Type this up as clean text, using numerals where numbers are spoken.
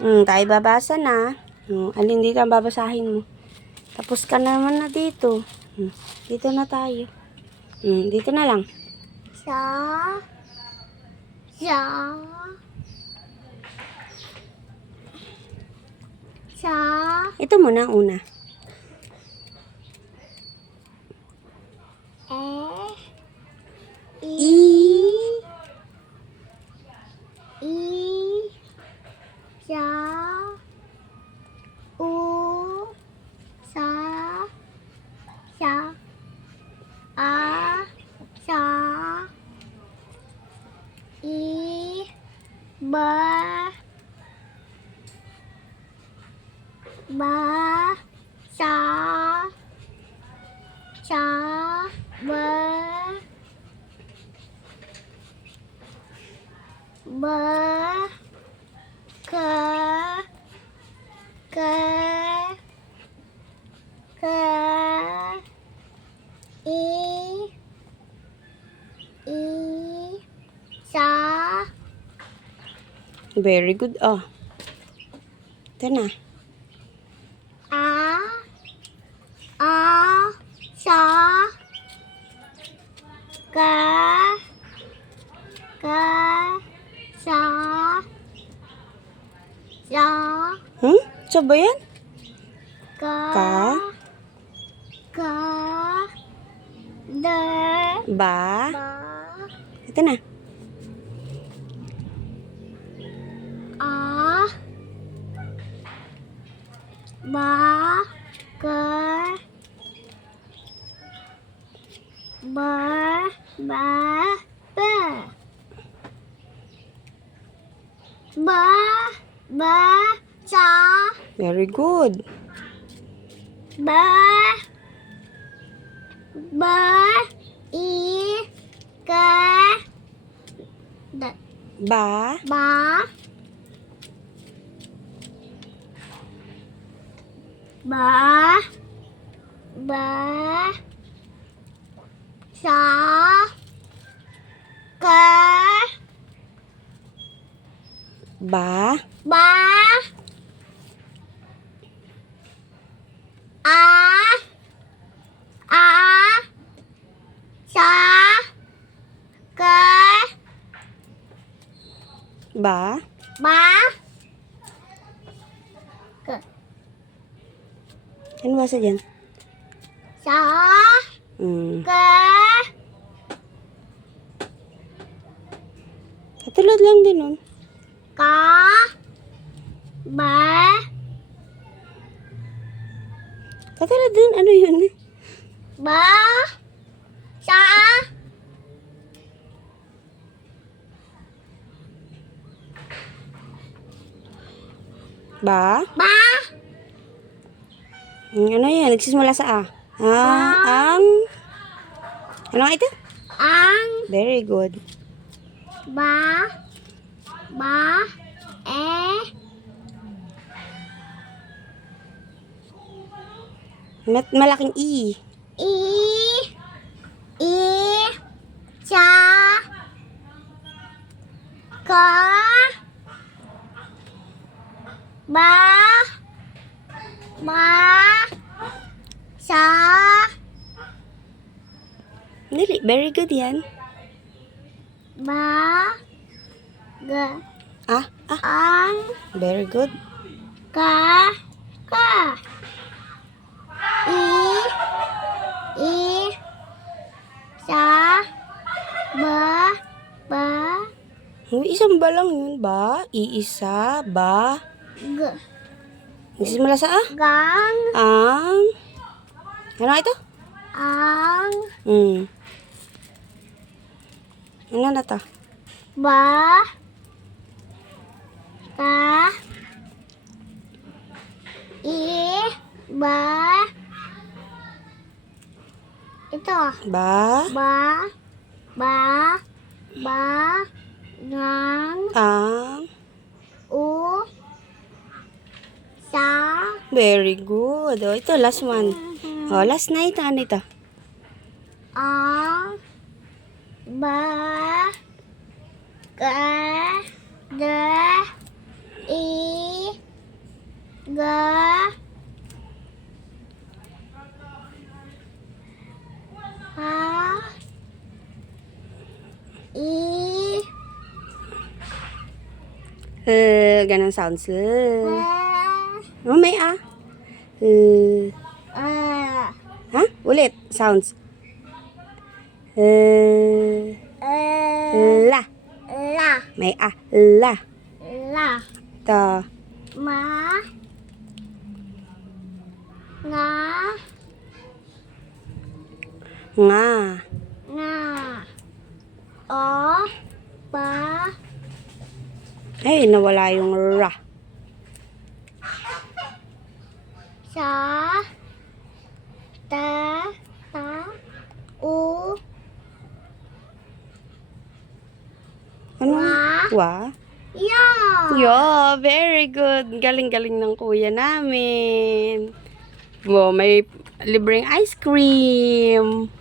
Tayo babasa na. Alin dito ang babasahin mo? Tapos ka naman na dito. Dito na tayo. Dito na lang. Sa. Sa. Sa. Ito muna una. I. I. Sa. U. Sa. Sa. A. Sa. I. Ba. Ba. Sa. Sa. Ba. Ba. Ka. Ka. Ka. I. I. Sa. Very good. Ito na. A. A. Sa. Ka. Ka. Sa. Sa. Sa ba yan? Ka. Ka. Ka. Da. Ba. Ba. Ito na. A. Ba. Ka. Ba. Ba. Ba. Ba. Ba. Sa. Very good. Ba. Ba. I. Ka. Da. Ba. Ba. Ba. Ba. Sa. Ka. Ba. Ba. A. A. Sa. Ka. Ba. Ba. Ka. Ano ba sa dyan? Sa. Ka. Katulad lang din nun. Ka. Ba. Katulad din. Ano yun? Ba. Sa. Ba. Ba. Ano yan? Nagsisimula sa A. Ang. Ano nga ito? Ang. Very good. Ba. Ba. Malaking E. I. I. Sa. Ka. Ba. Ba. Sa. Dali. Very good yan. Ba. Ga. Ang. Very good. Ka. Ka. I. I. Sa. Ba. Ba. Isang ba lang yun? Ba. Iisa. Ba. G. Nagsisimula sa A. Gang. Ang. Ano ito? Ang. Ano na to? Ba. Ka. I. Ba. Ito. Ba. Ba. Ba. Ba. Ngang. Ang. U. Sa. Very good. Ito, last one. Last na ito. Ano ito? Ang. Ba. Ka. Da. I. Ganun sounds. Ah. Oh, may a. Ah. Ha? Ulit. Sounds. La. La. May a. La. La. Ta. Ma. Nga. Nga. Nga. O. Ba. Ay, nawala yung ra. Sa. Ta. Ta. U. Ano? Wa. Wa? Ya. Yeah, very good. Galing-galing ng kuya namin. Wow, may libreng ice cream.